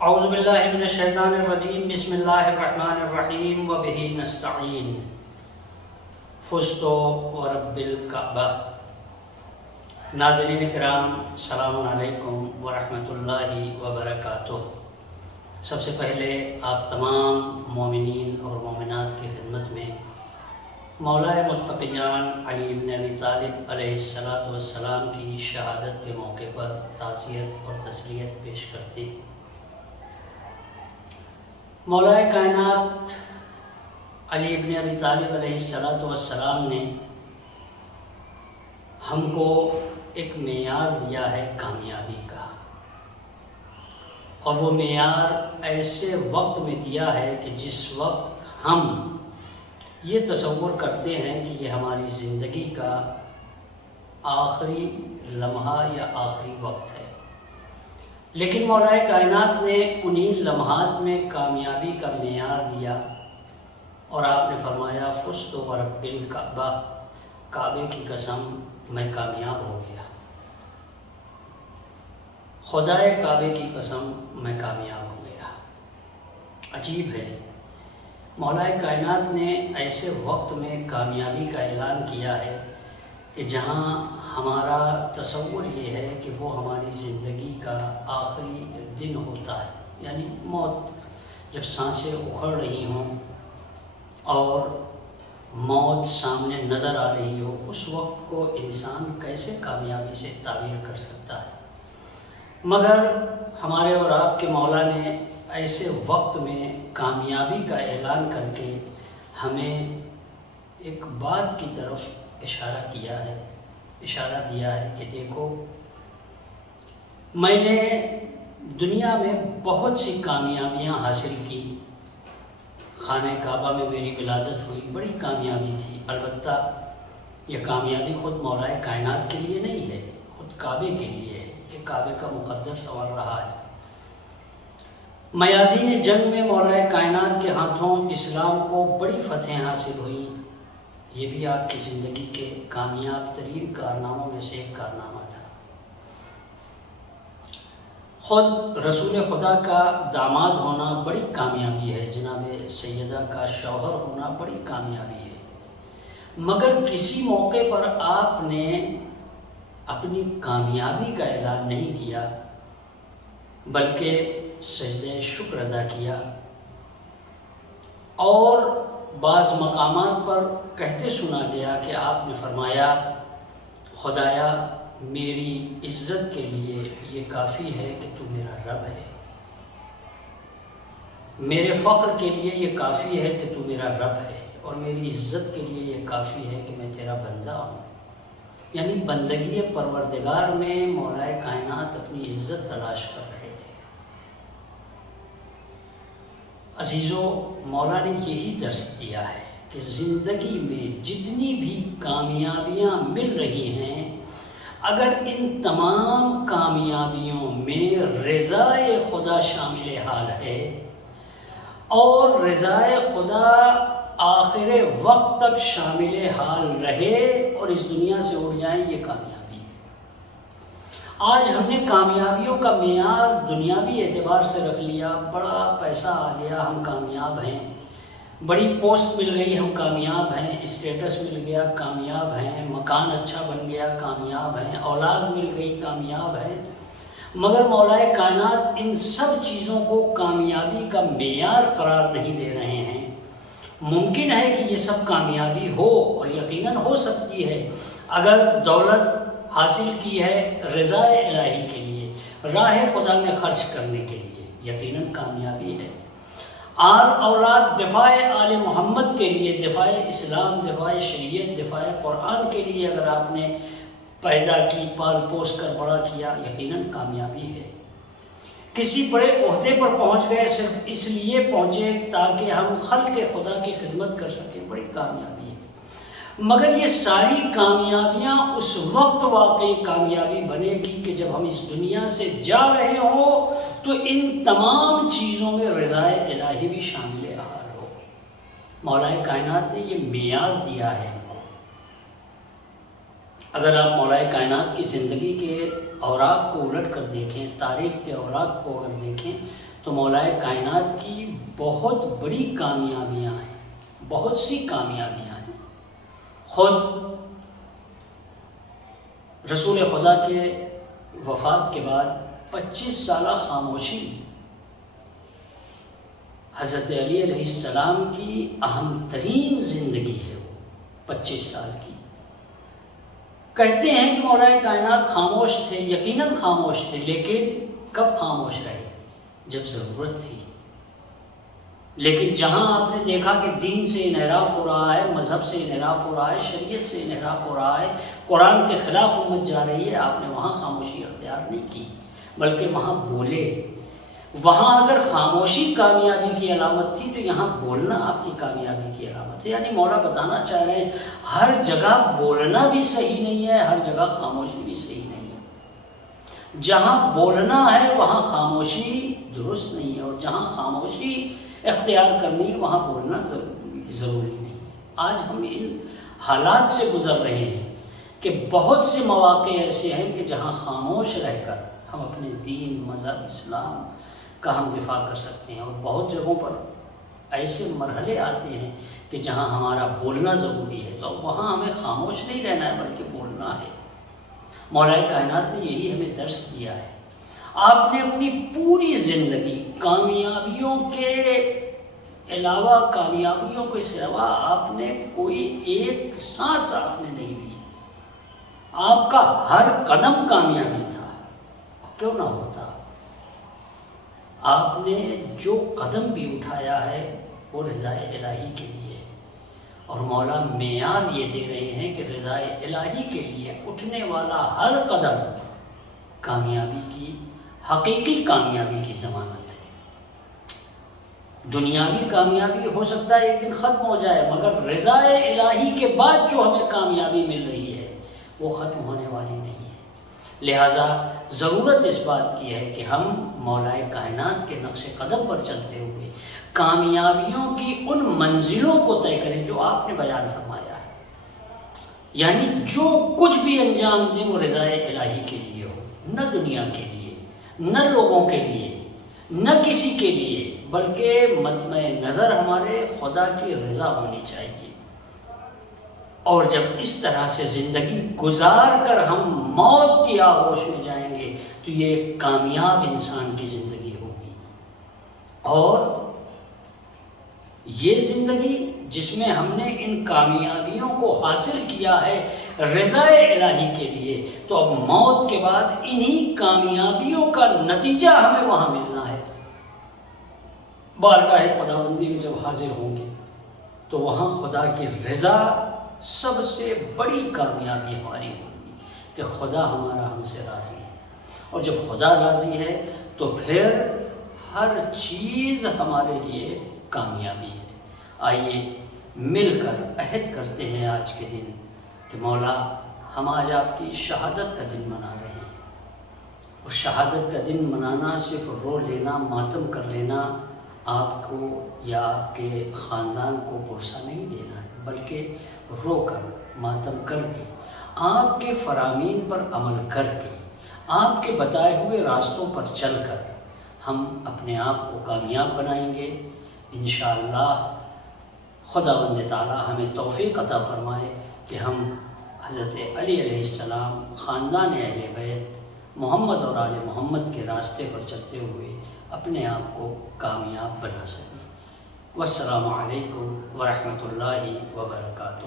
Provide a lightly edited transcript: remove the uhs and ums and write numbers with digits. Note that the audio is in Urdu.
اعوذ باللہ من الشیطان الرجیم بسم اللہ الرحمن الرحیم وبہ نستعین فزت ورب الکعبہ۔ ناظرین کرام، السلام علیکم ورحمۃ اللہ وبرکاتہ۔ سب سے پہلے آپ تمام مومنین اور مومنات کی خدمت میں مولا متقیان علی بن ابی طالب علیہ السلام کی شہادت کے موقع پر تعزیت اور تسلیت پیش کرتے ہیں۔ مولا کائنات علی بن ابی طالب علیہ السلام نے ہم کو ایک معیار دیا ہے کامیابی کا، اور وہ معیار ایسے وقت میں دیا ہے کہ جس وقت ہم یہ تصور کرتے ہیں کہ یہ ہماری زندگی کا آخری لمحہ یا آخری وقت ہے، لیکن مولا کائنات نے انہی لمحات میں کامیابی کا معیار دیا، اور آپ نے فرمایا فزت ورب الکعبہ، کعبے کی قسم میں کامیاب ہو گیا، خدائے کعبے کی قسم میں کامیاب ہو گیا۔ عجیب ہے، مولا کائنات نے ایسے وقت میں کامیابی کا اعلان کیا ہے کہ جہاں ہمارا تصور یہ ہے کہ وہ ہماری زندگی کا آخری دن ہوتا ہے، یعنی موت، جب سانسیں اکھڑ رہی ہوں اور موت سامنے نظر آ رہی ہو، اس وقت کو انسان کیسے کامیابی سے تعبیر کر سکتا ہے؟ مگر ہمارے اور آپ کے مولا نے ایسے وقت میں کامیابی کا اعلان کر کے ہمیں ایک بات کی طرف اشارہ دیا ہے کہ دیکھو، میں نے دنیا میں بہت سی کامیابیاں حاصل کی، خانہ کعبہ میں میری ولادت ہوئی، بڑی کامیابی تھی۔ البتہ یہ کامیابی خود مولا کائنات کے لیے نہیں ہے، خود کعبے کے لیے ہے، کہ کعبے کا مقدر سنور رہا ہے۔ میادین جنگ میں مولا کائنات کے ہاتھوں اسلام کو بڑی فتحیں حاصل ہوئی، یہ بھی آپ کی زندگی کے کامیاب ترین کارناموں میں سے ایک کارنامہ تھا۔ خود رسول خدا کا داماد ہونا بڑی کامیابی ہے، جناب سیدہ کا شوہر ہونا بڑی کامیابی ہے، مگر کسی موقع پر آپ نے اپنی کامیابی کا اعلان نہیں کیا، بلکہ سجدہ شکر ادا کیا، اور بعض مقامات پر کہتے سنا گیا کہ آپ نے فرمایا خدایا میری عزت کے لیے یہ کافی ہے کہ تو میرا رب ہے، میرے فخر کے لیے یہ کافی ہے کہ تو میرا رب ہے، اور میری عزت کے لیے یہ کافی ہے کہ میں تیرا بندہ ہوں۔ یعنی بندگی پروردگار میں مولا کائنات اپنی عزت تلاش کر رہے تھے۔ عزیزو، مولا نے یہی درس دیا ہے کہ زندگی میں جتنی بھی کامیابیاں مل رہی ہیں، اگر ان تمام کامیابیوں میں رضائے خدا شامل حال ہے، اور رضائے خدا آخر وقت تک شامل حال رہے اور اس دنیا سے اٹھ جائیں، یہ کامیابی ہے۔ آج ہم نے کامیابیوں کا معیار دنیاوی اعتبار سے رکھ لیا، بڑا پیسہ آ گیا ہم کامیاب ہیں، بڑی پوسٹ مل گئی ہم کامیاب ہیں، اسٹیٹس مل گیا کامیاب ہیں، مکان اچھا بن گیا کامیاب ہیں، اولاد مل گئی کامیاب ہیں۔ مگر مولا کائنات ان سب چیزوں کو کامیابی کا معیار قرار نہیں دے رہے ہیں۔ ممکن ہے کہ یہ سب کامیابی ہو، اور یقیناً ہو سکتی ہے، اگر دولت حاصل کی ہے رضا الہی کے لیے، راہ خدا میں خرچ کرنے کے لیے، یقیناً کامیابی ہے۔ آل اولاد دفاع آل محمد کے لیے، دفاع اسلام، دفاع شریعت، دفاع قرآن کے لیے اگر آپ نے پیدا کی، پال پوس کر بڑا کیا، یقیناً کامیابی ہے۔ کسی بڑے عہدے پر پہنچ گئے، صرف اس لیے پہنچے تاکہ ہم خلق خدا کی خدمت کر سکیں، بڑی کامیابی ہے۔ مگر یہ ساری کامیابیاں اس وقت واقعی کامیابی بنے گی کہ جب ہم اس دنیا سے جا رہے ہوں تو ان تمام چیزوں میں رضائے الہی بھی شامل حال ہو۔ مولا کائنات نے یہ معیار دیا ہے ہم کو۔ اگر آپ مولائے کائنات کی زندگی کے اوراق کو الٹ کر دیکھیں، تاریخ کے اوراق کو اگر دیکھیں، تو مولائے کائنات کی بہت بڑی کامیابیاں ہیں، بہت سی کامیابیاں ہیں۔ خود رسول خدا کے وفات کے بعد 25 سالہ خاموشی حضرت علی علیہ السلام کی اہم ترین زندگی ہے، وہ 25 سال کی۔ کہتے ہیں کہ مولائے کائنات خاموش تھے، یقیناً خاموش تھے، لیکن کب خاموش رہے؟ جب ضرورت تھی۔ لیکن جہاں آپ نے دیکھا کہ دین سے انحراف ہو رہا ہے، مذہب سے انحراف ہو رہا ہے، شریعت سے انحراف ہو رہا ہے، قرآن کے خلاف امت جا رہی ہے، آپ نے وہاں خاموشی اختیار نہیں کی، بلکہ وہاں بولے۔ وہاں اگر خاموشی کامیابی کی علامت تھی تو یہاں بولنا آپ کی کامیابی کی علامت ہے۔ یعنی مولا بتانا چاہ رہے ہیں ہر جگہ بولنا بھی صحیح نہیں ہے، ہر جگہ خاموشی بھی صحیح نہیں ہے۔ جہاں بولنا ہے وہاں خاموشی درست نہیں ہے، اور جہاں خاموشی اختیار کرنی ہے وہاں بولنا ضروری نہیں ہے۔ آج ہم ان حالات سے گزر رہے ہیں کہ بہت سے مواقع ایسے ہیں کہ جہاں خاموش رہ کر ہم اپنے دین، مذہب، اسلام کا ہم دفاع کر سکتے ہیں، اور بہت جگہوں پر ایسے مرحلے آتے ہیں کہ جہاں ہمارا بولنا ضروری ہے، تو وہاں ہمیں خاموش نہیں رہنا ہے بلکہ بولنا ہے۔ مولائے کائنات نے یہی ہمیں درس دیا ہے۔ آپ نے اپنی پوری زندگی کامیابیوں کے علاوہ، کامیابیوں کے سوا آپ نے کوئی ایک سانس آپ نے نہیں لی۔ آپ کا ہر قدم کامیابی تھا، کیوں نہ ہوتا۔ آپ نے جو قدم بھی اٹھایا ہے وہ رضائے الہی کے لیے، اور مولا معیار یہ دے رہے ہیں کہ رضائے الہی کے لیے اٹھنے والا ہر قدم کامیابی کی، حقیقی کامیابی کی ضمانت ہے۔ دنیاوی کامیابی ہو سکتا ہے ایک دن ختم ہو جائے، مگر رضائے الہی کے بعد جو ہمیں کامیابی مل رہی ہے وہ ختم ہونے والی نہیں ہے۔ لہٰذا ضرورت اس بات کی ہے کہ ہم مولائے کائنات کے نقش قدم پر چلتے ہوئے کامیابیوں کی ان منزلوں کو طے کریں جو آپ نے بیان فرمایا ہے۔ یعنی جو کچھ بھی انجام دیں وہ رضائے الہی کے لیے ہو، نہ دنیا کے لیے، نہ لوگوں کے لیے، نہ کسی کے لیے، بلکہ مطمع نظر ہمارے خدا کی رضا ہونی چاہیے۔ اور جب اس طرح سے زندگی گزار کر ہم موت کی آغوش میں جائیں گے تو یہ ایک کامیاب انسان کی زندگی ہوگی۔ اور یہ زندگی جس میں ہم نے ان کامیابیوں کو حاصل کیا ہے رضائے الہی کے لیے، تو اب موت کے بعد انہی کامیابیوں کا نتیجہ ہمیں وہاں ملنا ہے۔ بارگاہ خداوندی میں جب حاضر ہوں گے تو وہاں خدا کی رضا سب سے بڑی کامیابی ہماری ہوگی کہ خدا ہمارا ہم سے راضی ہے، اور جب خدا راضی ہے تو پھر ہر چیز ہمارے لیے کامیابی ہے۔ آئیے مل کر عہد کرتے ہیں آج کے دن کہ مولا ہم آج آپ کی شہادت کا دن منا رہے ہیں، اور شہادت کا دن منانا صرف رو لینا، ماتم کر لینا آپ کو یا آپ کے خاندان کو پرسہ نہیں دینا ہے، بلکہ رو کر، ماتم کر کے، آپ کے فرامین پر عمل کر کے، آپ کے بتائے ہوئے راستوں پر چل کر ہم اپنے آپ کو کامیاب بنائیں گے انشاءاللہ۔ خداوند تعالی ہمیں توفیق عطا فرمائے کہ ہم حضرت علی علیہ السلام، خاندان اہل بیت محمد اور آل محمد کے راستے پر چلتے ہوئے اپنے آپ کو کامیاب بنا سکیں۔ والسلام علیکم ورحمۃ اللہ وبرکاتہ۔